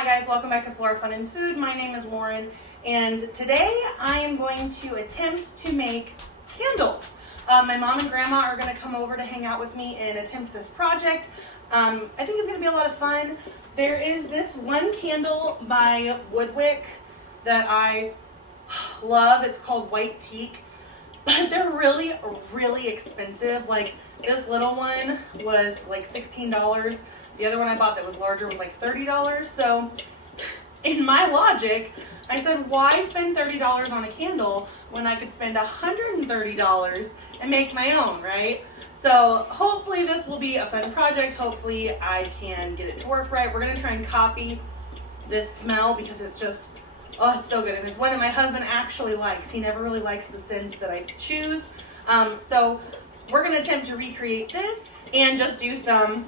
Hi guys, welcome back to Flora Fun and Food. My name is Lauren, and today I am going to attempt to make candles. My mom and grandma are going to come over to hang out with me and attempt this project. I think it's going to be a lot of fun. There is this one candle by Woodwick that I love. It's called White Teak, but they're really, really expensive. Like this little one was like $16. The other one I bought that was larger was like $30. So in my logic, I said, why spend $30 on a candle when I could spend $130 and make my own, right? So hopefully this will be a fun project. Hopefully I can get it to work right. We're gonna try and copy this smell because it's just, oh, it's so good. And it's one that my husband actually likes. He never really likes the scents that I choose. So we're gonna attempt to recreate this and just do some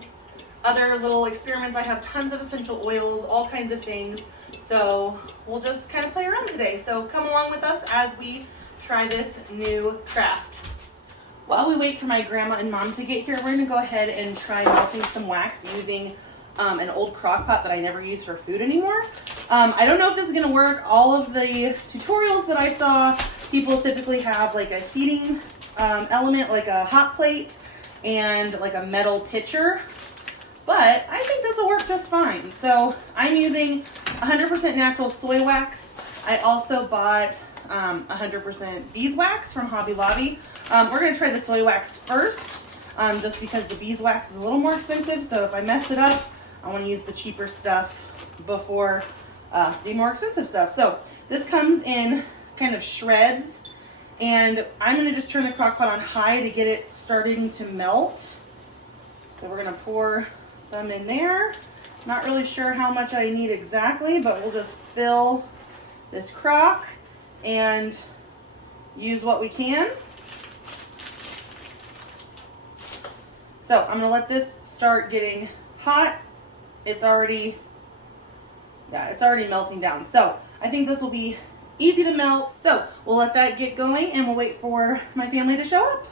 other little experiments. I have tons of essential oils, all kinds of things. So we'll just kind of play around today. So come along with us as we try this new craft. While we wait for my grandma and mom to get here, we're gonna go ahead and try melting some wax using an old crock pot that I never use for food anymore. I don't know if this is gonna work. All of the tutorials that I saw, people typically have like a heating element, like a hot plate and like a metal pitcher. But I think this will work just fine. So I'm using 100% natural soy wax. I also bought 100% beeswax from Hobby Lobby. We're gonna try the soy wax first, just because the beeswax is a little more expensive. So if I mess it up, I wanna use the cheaper stuff before the more expensive stuff. So this comes in kind of shreds, and I'm gonna just turn the crock pot on high to get it starting to melt. So we're gonna pour some in there. Not really sure how much I need exactly, but we'll just fill this crock and use what we can. So I'm gonna let this start getting hot. It's already melting down. So I think this will be easy to melt. So we'll let that get going and we'll wait for my family to show up.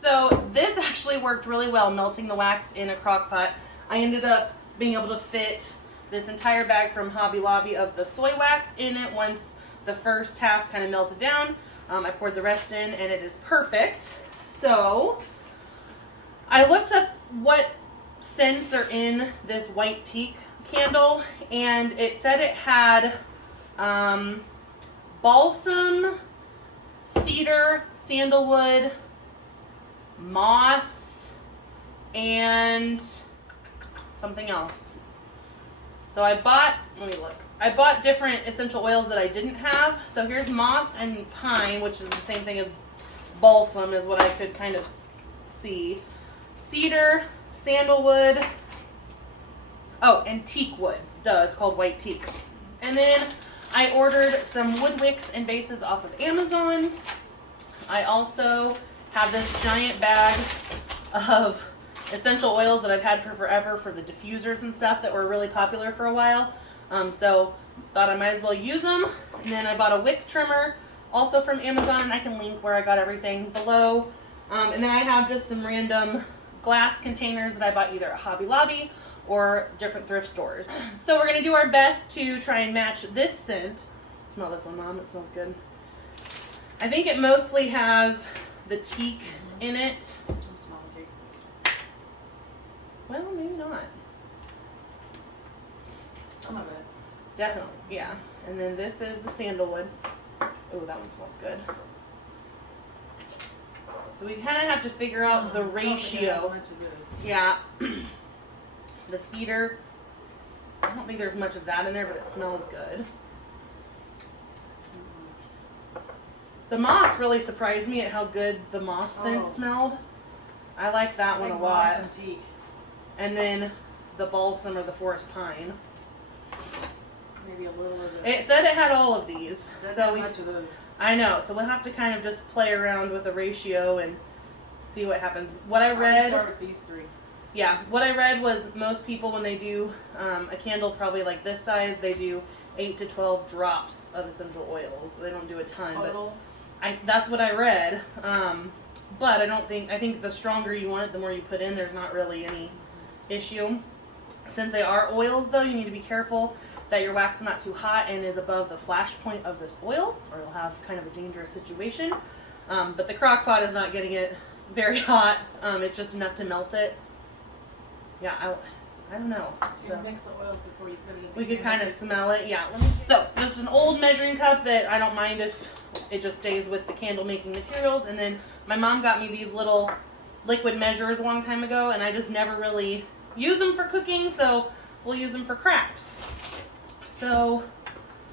So this actually worked really well, melting the wax in a crock pot. I ended up being able to fit this entire bag from Hobby Lobby of the soy wax in it once the first half kind of melted down. I poured the rest in and it is perfect. So I looked up what scents are in this White Teak candle, and it said it had balsam, cedar, sandalwood, moss, and something else. So I bought different essential oils that I didn't have. So here's moss and pine, which is the same thing as balsam, is what I could kind of see. Cedar, sandalwood, oh, and teakwood. Duh, it's called White Teak. And then I ordered some wood wicks and bases off of Amazon. I also have this giant bag of essential oils that I've had for forever for the diffusers and stuff that were really popular for a while. So thought I might as well use them. And then I bought a wick trimmer also from Amazon, and I can link where I got everything below. And then I have just some random glass containers that I bought either at Hobby Lobby or different thrift stores. So we're gonna do our best to try and match this scent. Smell this one, Mom, it smells good. I think it mostly has the teak in it. Well, maybe not. Some of it. Definitely, yeah. And then this is the sandalwood. Oh, that one smells good. So we kind of have to figure out the ratio. Yeah. The cedar, I don't think there's much of that in there, but it smells good. The moss really surprised me at how good the moss scent smelled. I like that one a lot. Moss and teak. And then the balsam or the forest pine. Maybe a little of it. It said it had all of these. So much of those. I know, so we'll have to kind of just play around with the ratio and see what happens. What I read, start with these three. Yeah, what I read was most people, when they do a candle probably like this size, they do 8 to 12 drops of essential oils. They don't do a ton. Total. But that's what I read. But I think the stronger you want it, the more you put in. There's not really any issue. Since they are oils though, you need to be careful that your wax is not too hot and is above the flash point of this oil, or you'll have kind of a dangerous situation. But the crock pot is not getting it very hot. It's just enough to melt it. Yeah, I don't know. You mix the oils before you put it in. We could kind of smell it. Yeah. So this is an old measuring cup that I don't mind if it just stays with the candle making materials. And then my mom got me these little liquid measurers a long time ago, and I just never really use them for cooking, so we'll use them for crafts. So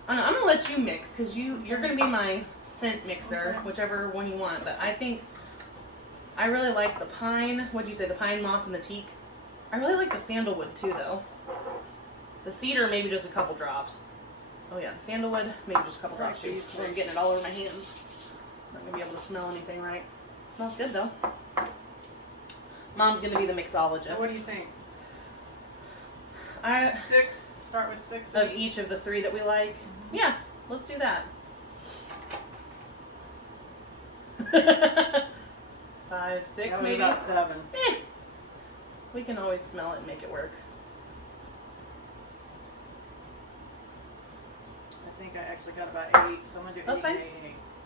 I don't know, I'm gonna let you mix because you're gonna be my scent mixer, whichever one you want. But I think I really like the pine. What'd you say? The pine, moss, and the teak. I really like the sandalwood too, though. The cedar, maybe just a couple drops. Oh yeah, the sandalwood, maybe just a couple drops too. I'm getting it all over my hands. I'm not gonna be able to smell anything right. It smells good though. Mom's gonna be the mixologist. So what do you think? 6. Start with 6 of each of the 3 that we like. Mm-hmm. Yeah, let's do that. 5, 6, maybe. About 7. We can always smell it and make it work. I think I actually got about 8, so I'm gonna do 8. That's fine.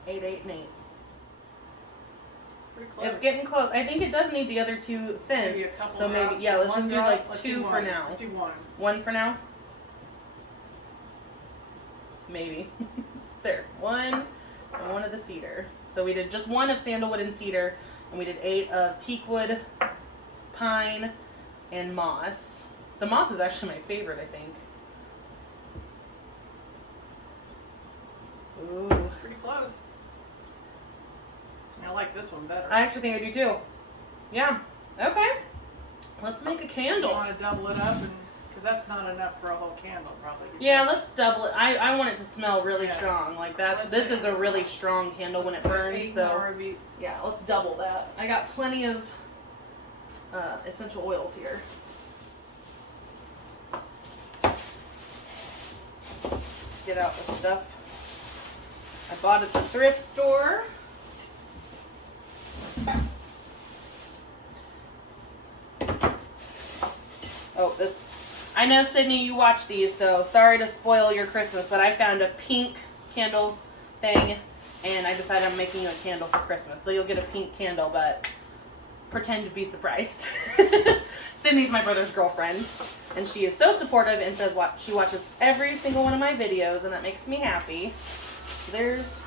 8, 8, and 8. Pretty close. It's getting close. I think it does need the other 2 scents. Maybe a couple so maybe, drops. yeah, let's One just do drop. like Let's 2 do for one. now. Let's do 1. 1 for now? Maybe. There. 1 and 1 of the cedar. So we did just 1 of sandalwood and cedar, and we did 8 of teakwood, pine, and moss. The moss is actually my favorite, I think. Ooh. It's pretty close. I like this one better. I actually think I do too. Yeah. Okay. Let's make a candle. You want to double it up, because that's not enough for a whole candle, probably. Yeah, let's double it. I want it to smell really strong. Like that. So this is a really strong candle when it burns. So yeah, let's double that. I got plenty of essential oils here. Get out the stuff I bought at the thrift store. Oh, this. I know, Sydney, you watch these, so sorry to spoil your Christmas, but I found a pink candle thing, and I decided I'm making you a candle for Christmas. So you'll get a pink candle, but pretend to be surprised. Sydney's my brother's girlfriend, and she is so supportive and says she watches every single one of my videos, and that makes me happy. So there's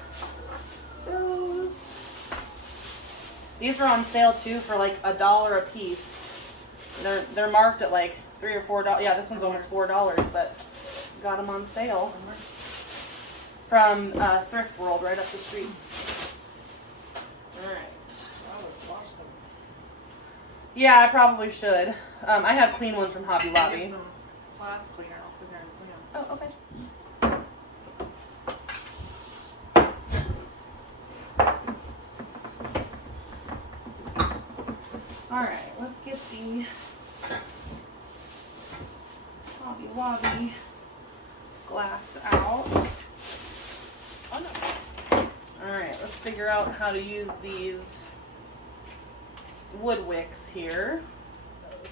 those. These are on sale too for like $1 a piece. They're marked at like $3 or $4. Yeah, this one's almost $4, but got them on sale from Thrift World right up the street. All right. Wash them. Yeah, I probably should. I have clean ones from Hobby Lobby. Get some class cleaner. I'll sit there and clean them. Oh, okay. All right, let's get the Hobby Lobby glass out. Oh no. All right, let's figure out how to use these wood wicks here.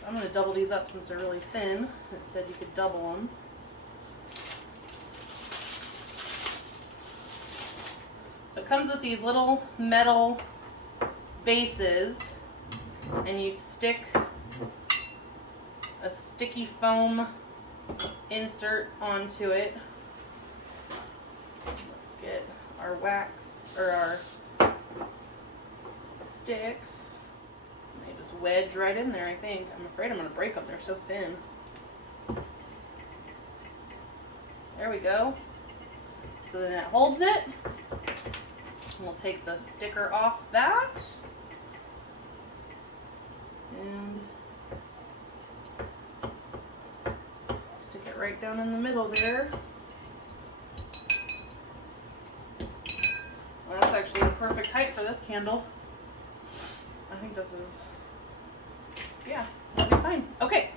I'm going to double these up since they're really thin. It said you could double them. So it comes with these little metal bases, and you stick a sticky foam insert onto it. Let's get our wax, or our sticks. And they just wedge right in there, I think. I'm afraid I'm going to break them. They're so thin. There we go. So then that holds it. We'll take the sticker off that. And stick it right down in the middle there. Well, that's actually the perfect height for this candle. I think this is, yeah, that'll be fine. Okay,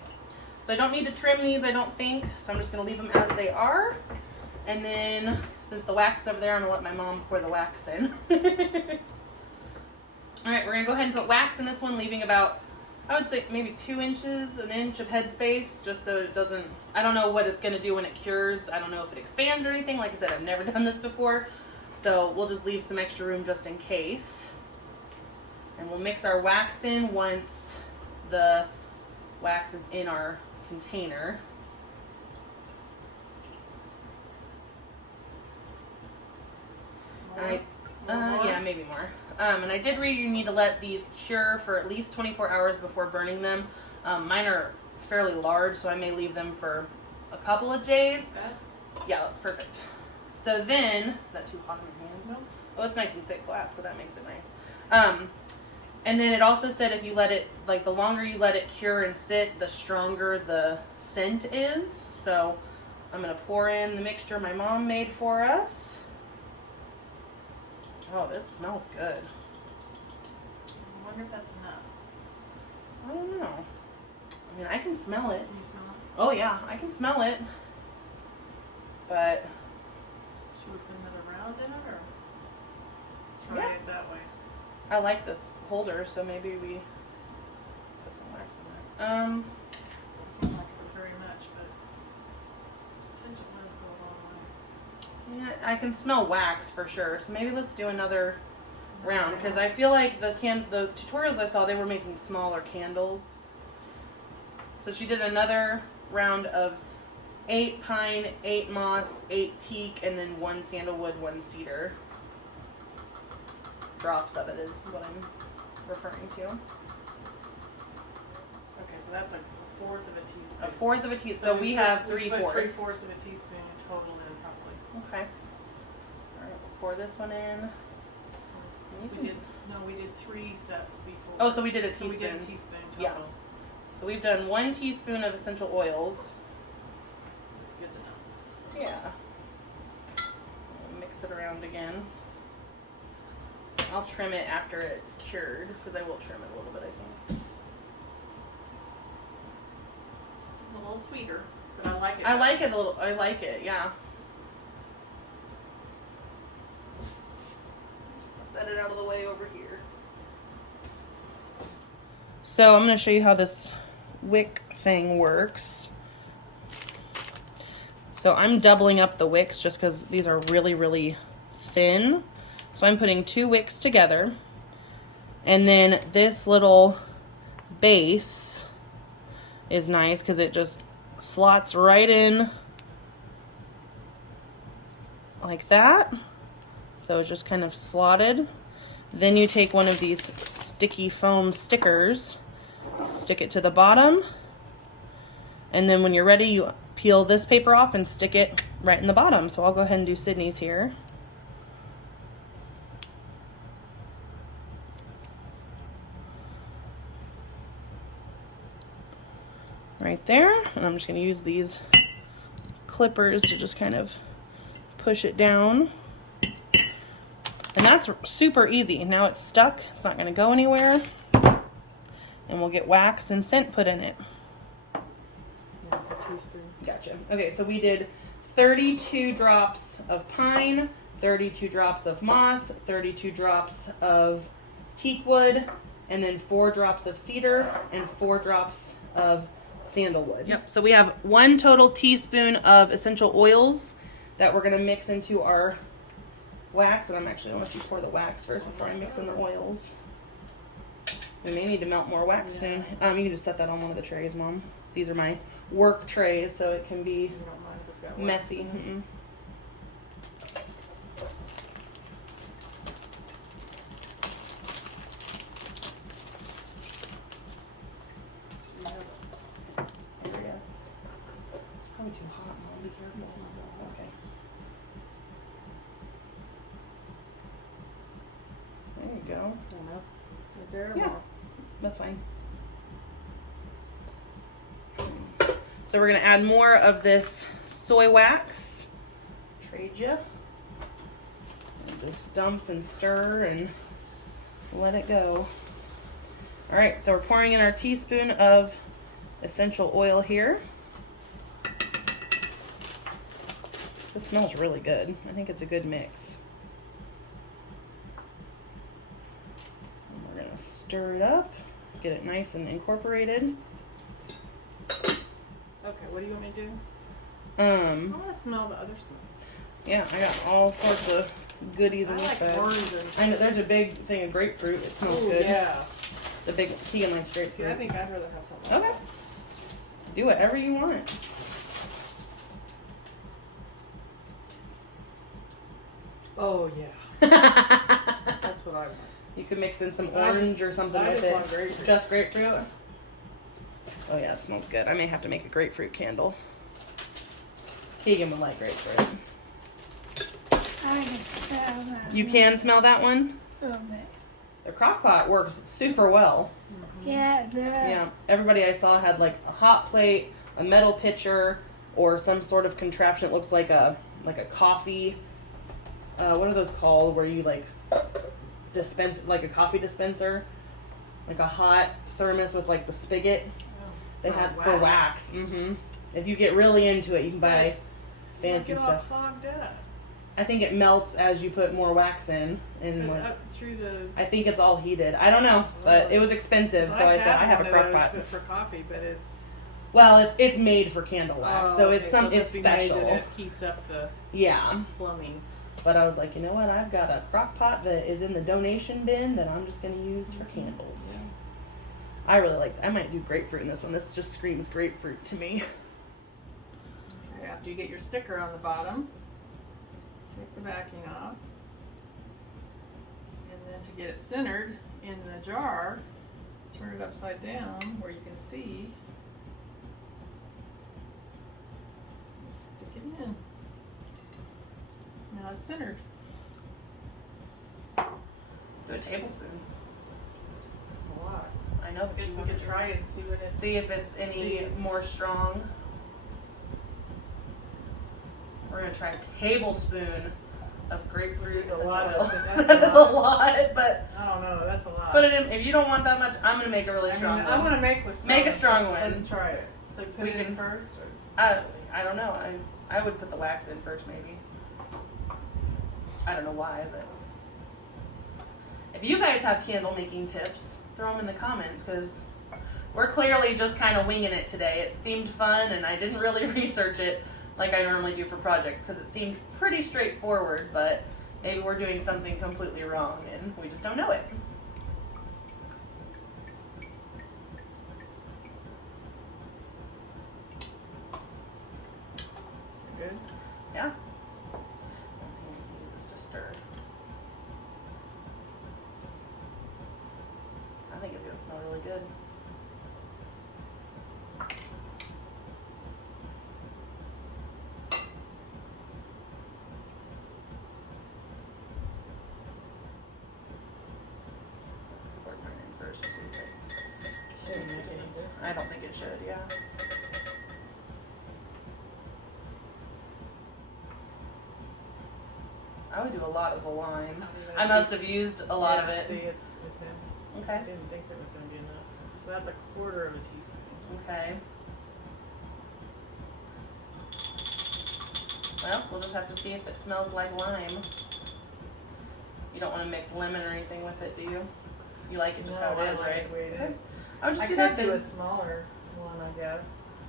so I don't need to trim these, I don't think, so I'm just going to leave them as they are. And then, since the wax is over there, I'm going to let my mom pour the wax in. Alright, we're going to go ahead and put wax in this one, leaving about I would say maybe 2 inches, an inch of headspace, just so it doesn't, I don't know what it's going to do when it cures. I don't know if it expands or anything. Like I said, I've never done this before. So we'll just leave some extra room just in case. And we'll mix our wax in once the wax is in our container. Yeah, maybe more. And I did read you need to let these cure for at least 24 hours before burning them. Mine are fairly large, so I may leave them for a couple of days. Yeah, that's perfect. So then, is that too hot on your hands? No. Oh, it's nice and thick glass, so that makes it nice. And then it also said if you let it, like the longer you let it cure and sit, the stronger the scent is. So I'm going to pour in the mixture my mom made for us. Oh, this smells good. I wonder if that's enough. I don't know. I mean, I can smell it. Can you smell it? Oh yeah, I can smell it. But Should we put another round in it, or try it that way? I like this holder, so maybe we put some wax in that. Doesn't seem like it was very much, but essential oils go a long way. Yeah, I can smell wax for sure. So maybe let's do another round, because I feel like the tutorials I saw, they were making smaller candles. So she did another round of 8 pine, 8 moss, 8 teak, and then 1 sandalwood, 1 cedar. Drops of it is what I'm referring to. Okay, so that's a fourth of a teaspoon. A fourth of a teaspoon. So we have 3/4. 3/4 of a teaspoon total in probably. Okay. All right, we'll pour this one in. We did 3 sets before. Oh, so we did a So we teaspoon. did a teaspoon total. Yeah. So we've done 1 teaspoon of essential oils. That's good to know. Yeah. We'll mix it around again. I'll trim it after it's cured, because I will trim it a little bit, I think. This one's a little sweeter, but I like it. I like it a little. I like it, yeah. Set it out of the way over here. So I'm going to show you how this wick thing works. So I'm doubling up the wicks just because these are really, really thin. So I'm putting 2 wicks together. And then this little base is nice because it just slots right in like that. So it's just kind of slotted. Then you take one of these sticky foam stickers, stick it to the bottom, and then when you're ready, you peel this paper off and stick it right in the bottom. So I'll go ahead and do Sydney's here. Right there, and I'm just going to use these clippers to just kind of push it down. And that's super easy. Now it's stuck, it's not going to go anywhere, and we'll get wax and scent put in it. Yeah, it's a teaspoon. Gotcha. Okay, so we did 32 drops of pine, 32 drops of moss, 32 drops of teakwood, and then 4 drops of cedar and 4 drops of sandalwood. Yep, so we have 1 total teaspoon of essential oils that we're going to mix into our wax, and I'm actually going to let you pour the wax first before I mix in the oils. We may need to melt more wax soon. You can just set that on one of the trays, Mom. These are my work trays, so it can be You don't mind if it's got wax messy. in it? Area. Probably too hot, Mom. Be careful. Okay. There you go. Right there, Yeah. That's fine. So we're going to add more of this soy wax. Trade you. And just dump and stir and let it go. All right, so we're pouring in our teaspoon of essential oil here. This smells really good. I think it's a good mix. And we're going to stir it up. get it nice and incorporated. Okay, what do you want me to do? I want to smell the other smells. Yeah, I got all sorts of goodies in I this like bag. orange and... I know there's a big thing of grapefruit. It smells Ooh, good. yeah. The big Keegan likes See, grapefruit. I think I'd rather have something like Okay. Do whatever you want. Oh, yeah. That's what I want. You could mix in some I orange or something I with just it. want grapefruit. Just grapefruit? Oh yeah, it smells good. I may have to make a grapefruit candle. Keegan would like grapefruit. I can smell that. You can smell that one? A little bit. The crock pot works super well. Yeah, it does. Yeah, everybody I saw had like a hot plate, a metal pitcher, or some sort of contraption that looks like a coffee. What are those called? Where you like dispense like a coffee dispenser, like a hot thermos with like the spigot. They had for wax. Mm-hmm. If you get really into it, you can buy fancy Get all stuff. clogged up. I think it melts as you put more wax in, and But like, up through the... I think it's all heated. I don't know, but it was expensive, so I said I have a crock pot. for coffee, but it's... Well, it's made for candle wax, so it's it's special. That it heats up the Yeah, plumbing. but I was like, you know what? I've got a crock pot that is in the donation bin that I'm just going to use for candles. Yeah. I really like. I might do grapefruit in this one. This just screams grapefruit to me. Okay, after you get your sticker on the bottom, take the backing off. And then to get it centered in the jar, turn it upside down where you can see. And stick it in. Now it's centered. Do a tablespoon. That's a lot. I know. I guess we could try it and see what it's... See if it's any more strong. We're gonna try a tablespoon of grapefruit Which is a essential lot. oil. That's That's a a lot, but I don't know, that's a lot. put it in. If you don't want that much, I'm gonna make a really strong I one. want to make with Make a strong one. Let's try it. So put We it in can- first? Or? I don't know. I would put the wax in first, maybe. I don't know why, but if you guys have candle making tips, throw them in the comments, because we're clearly just kind of winging it today. It seemed fun, and I didn't really research it like I normally do for projects, because it seemed pretty straightforward, but maybe we're doing something completely wrong and we just don't know it. Good? Yeah. Use this to stir. I think it's gonna smell really good. Pour mine in first to see if it Shouldn't make any difference. I don't think it should, yeah. I would do a lot of the lime. I must have used a lot of it. See, it's in. Okay. I didn't think there was going to be enough. So that's a quarter of a teaspoon. Okay. Well, we'll just have to see if it smells like lime. You don't want to mix lemon or anything with it, do you? You like it just how No, it is, I like right? the way it Okay. is. I would just I do could that do then. a smaller one, I guess.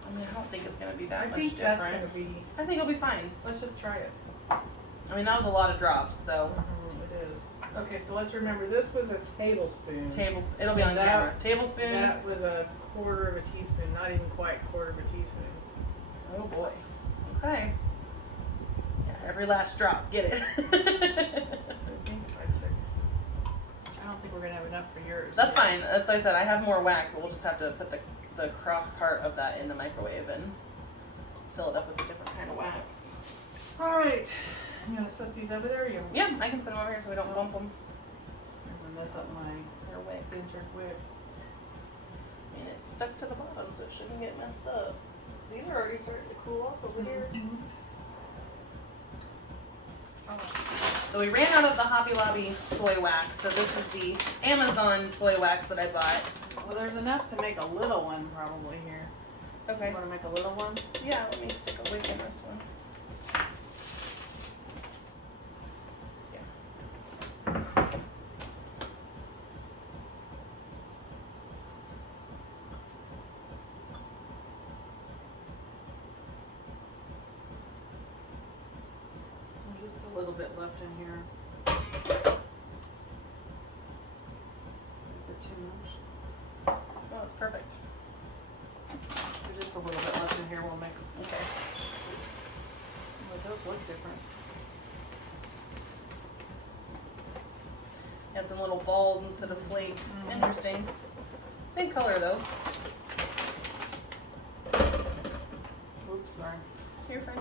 I mean, I don't think it's going to be I that much think that's different. going to be. I think it'll be fine. Let's just try it. I mean, that was a lot of drops, so It is. Okay, so let's remember this was a tablespoon. it'll be on That- camera. Tablespoon. That was a quarter of a teaspoon, not even quite quarter of a teaspoon. Oh boy. Okay. Yeah, every last drop. Get it. So I think if I took, I don't think we're gonna have enough for yours. That's fine. That's what I said. I have more wax, so we'll just have to put the crock part of that in the microwave and fill it up with a different kind of wax. All right, you gonna set these over there? Or you Yeah, I can set them over here so we don't bump them. I'm gonna mess up my They're wick. centered wick. I mean, it's stuck to the bottom, so it shouldn't get messed up. These are already starting to cool off over here. So we ran out of the Hobby Lobby soy wax, so this is the Amazon soy wax that I bought. Well, there's enough to make a little one probably here. Okay. You wanna make a little one? Yeah, let me stick a wick in this one. Yeah. bit left in here. A bit too much. Oh, it's perfect. There's just a little bit left in here. We'll mix. Okay. Well, it does look different. Had some little balls instead of flakes. Interesting. Same color though. Oops, sorry. You're fine.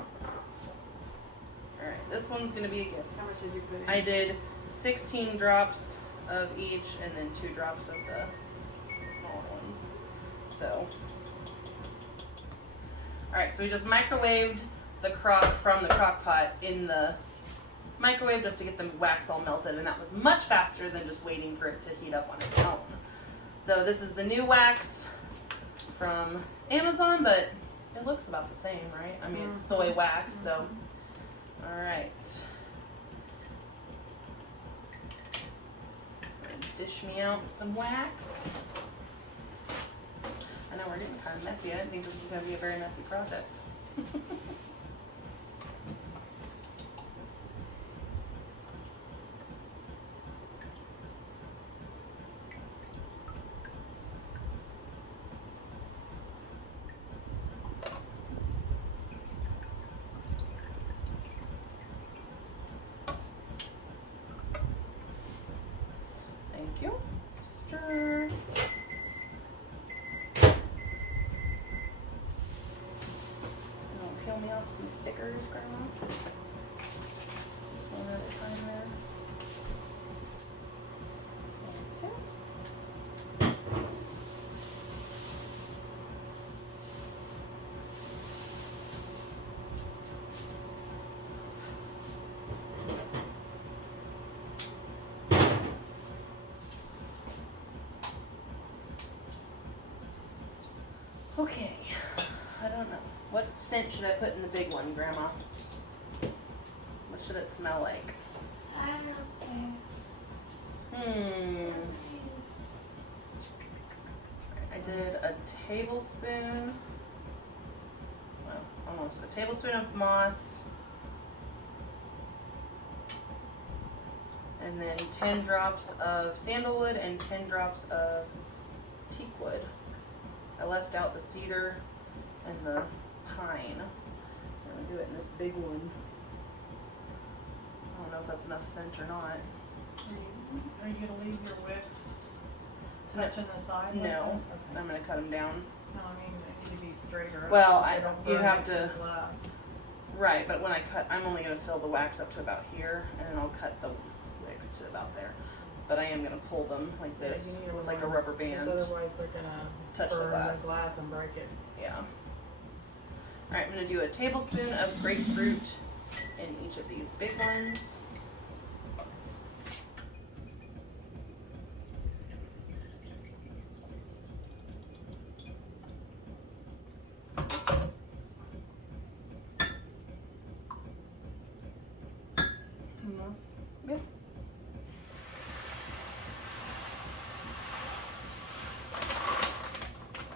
Alright, this one's gonna be a gift. How much did you put in? I did 16 drops of each and then 2 drops of the smaller ones. So. Alright, so we just microwaved the from the crock pot in the microwave just to get the wax all melted, and that was much faster than just waiting for it to heat up on its own. So this is the new wax from Amazon, but it looks about the same, right? I mean, it's soy wax, so. Alright. Dish me out some wax. I know we're getting kind of messy. I didn't think this was going to be a very messy project. Thank you. Stir. Peel me off some stickers, Grandma. Just one at a time there. Okay, I don't know. What scent should I put in the big one, Grandma? What should it smell like? I don't care. I did a tablespoon, well, almost a tablespoon of moss, and then 10 drops of sandalwood and 10 drops of teakwood. I left out the cedar and the pine. I'm gonna do it in this big one. I don't know if that's enough scent or not. Are you gonna leave your wicks touching the side? No, Okay. I'm gonna cut them down. No, I mean they need to be straighter. Well, They don't you burn have into to- the glass. Right, but when I cut, I'm only gonna fill the wax up to about here, and then I'll cut the wicks to about there. But I am gonna pull them like Yeah, this, you need with like a one, rubber band. because otherwise they're gonna touch the burn glass. the glass and break it. Yeah. Alright, I'm gonna do a tablespoon of grapefruit in each of these big ones. Yep.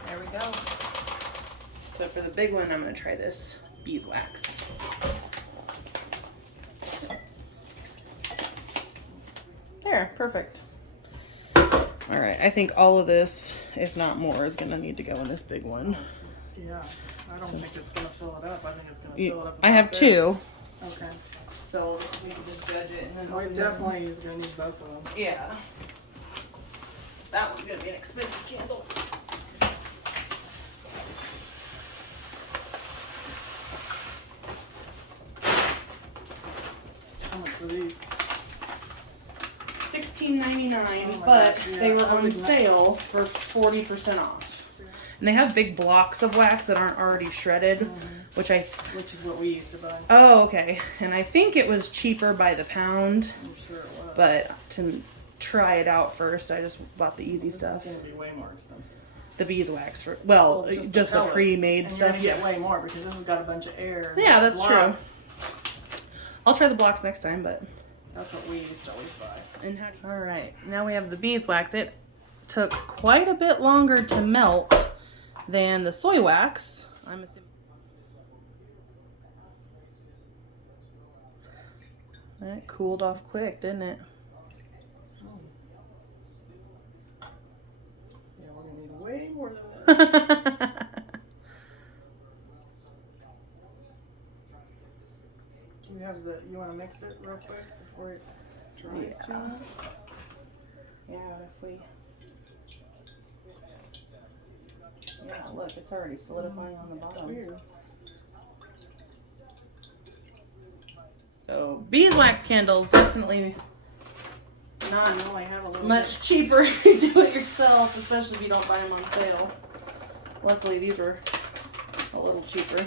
There we go. So for the big one, I'm gonna try this beeswax. There, perfect. All right, I think all of this, if not more, is gonna need to go in this big one. Yeah, I don't think it's gonna fill it up. I think it's gonna You- fill it up. I have about two, this. Okay. so we can just judge it and then. We definitely is gonna need both of them. Yeah. That one's gonna be an expensive candle. How much for these? $16.99, Oh my but gosh, yeah, they were I on would not- sale for 40% off. And they have big blocks of wax that aren't already shredded, which I. Which is what we used to buy. Oh, okay. And I think it was cheaper by the pound, I'm sure it was. but to try it out first, I just bought the easy This stuff. is gonna be way more expensive. The beeswax for just the pellets. pre-made And stuff. You're gonna get way more because this has got a bunch of air. Yeah, that's true. Blocks. I'll try the blocks next time, but. That's what we used to always buy. And how do you... All right, now we have the beeswax. It took quite a bit longer to melt than the soy wax. I'm assuming. That cooled off quick, didn't it? Oh. Yeah, we're gonna need way more than that. Do you have the, you wanna mix it real quick before it dries too much? Yeah, if we... Yeah, look, it's already solidifying on the That's bottom. weird. So, beeswax candles, definitely not I only have a little much cheaper if you do it yourself, especially if you don't buy them on sale. Luckily, these were a little cheaper.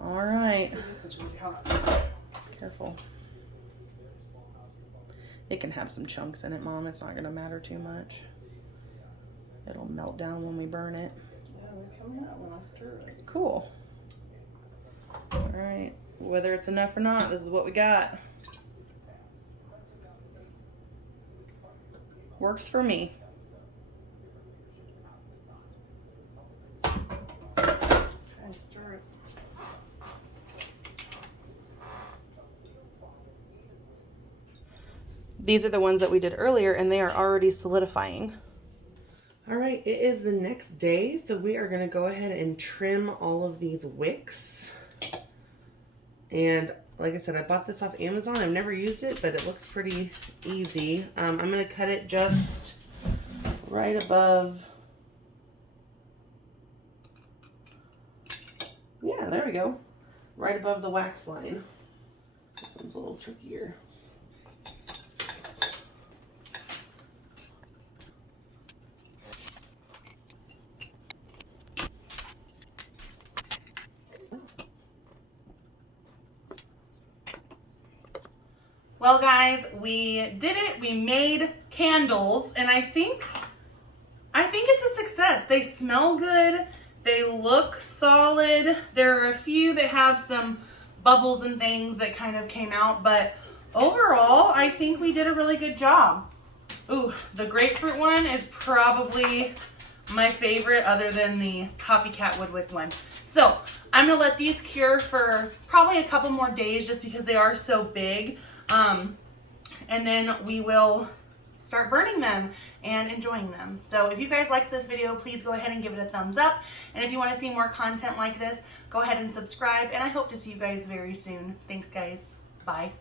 All right. bit. This is really hot. Careful. It can have some chunks in it, Mom. It's not going to matter too much. It'll melt down when we burn it. Yeah, they're coming out when I stir it. Cool. All right. Whether it's enough or not, this is what we got. Works for me. Okay, stir it. These are the ones that we did earlier, and they are already solidifying. All right, it is the next day, so we are going to go ahead and trim all of these wicks. And like I said, I bought this off Amazon. I've never used it, but it looks pretty easy. I'm going to cut it just right above. Yeah, there we go. Right above the wax line. This one's a little trickier. Well, guys, we did it. We made candles, and I think it's a success. They smell good. They look solid. There are a few that have some bubbles and things that kind of came out, but overall, I think we did a really good job. Ooh, the grapefruit one is probably my favorite other than the copycat woodwick one. So I'm gonna let these cure for probably a couple more days just because they are so big. And then we will start burning them and enjoying them. So if you guys liked this video, please go ahead and give it a thumbs up. And if you want to see more content like this, go ahead and subscribe. And I hope to see you guys very soon. Thanks, guys. Bye.